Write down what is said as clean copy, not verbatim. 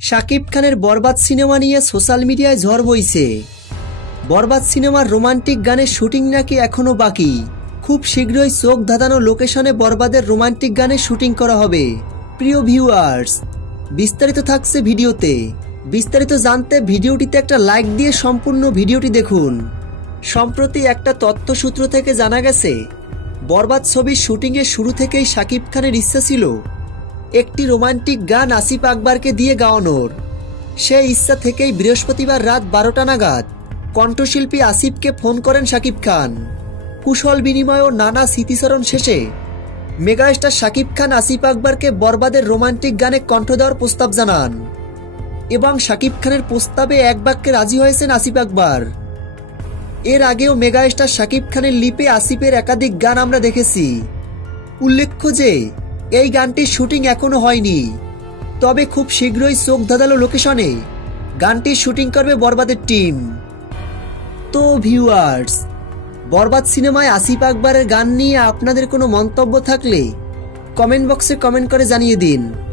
শাকিব খানের বরবাদ সিনেমা নিয়ে সোশ্যাল মিডিয়ায় ঝড় বইছে। বরবাদ সিনেমার রোমান্টিক গানের শুটিং নাকি এখনো বাকি। খুব শীঘ্রই চোখ ধাঁধানো লোকেশনে বরবাদের রোমান্টিক গানের শুটিং করা হবে। প্রিয় ভিউয়ার্স, বিস্তারিত থাকছে ভিডিওতে। বিস্তারিত জানতে ভিডিওটিতে একটা লাইক দিয়ে সম্পূর্ণ ভিডিওটি দেখুন। সম্প্রতি একটা তথ্যসূত্র থেকে জানা গেছে, বরবাদ ছবির শুটিংয়ের শুরু থেকেই শাকিব খানের ইচ্ছা ছিল একটি রোমান্টিক গান আসিফ আকবরকে দিয়ে গাওয়ানোর। সেই ইচ্ছা থেকেই বৃহস্পতিবার রাত 12টা নাগাদ কণ্ঠশিল্পী আসিফকে ফোন করেন শাকিব খান। কুশল বিনিময় ও নানা স্মৃতিচারণ শেষে মেগাস্টার শাকিব খান আসিফ আকবরকে বরবাদের রোমান্টিক গানে কণ্ঠ দেওয়ার প্রস্তাব জানান এবং শাকিব খানের প্রস্তাবে এক বাক্যে রাজি হয়েছেন আসিফ আকবর। এর আগেও মেগাস্টার শাকিব খানের লিপে আসিফের একাধিক গান আমরা দেখেছি। উল্লেখ্য যে এই গানটির শুটিং এখনো হয়নি, তবে খুব শীঘ্রই চোখ ধাঁধানো লোকেশনে গানটির শুটিং করবে বরবাদের টিম। তো ভিউয়ার্স, বরবাদ সিনেমায় আসিফ আকবরের গান নিয়ে আপনাদের কোনো মন্তব্য থাকলে কমেন্ট বক্সে কমেন্ট করে জানিয়ে দিন।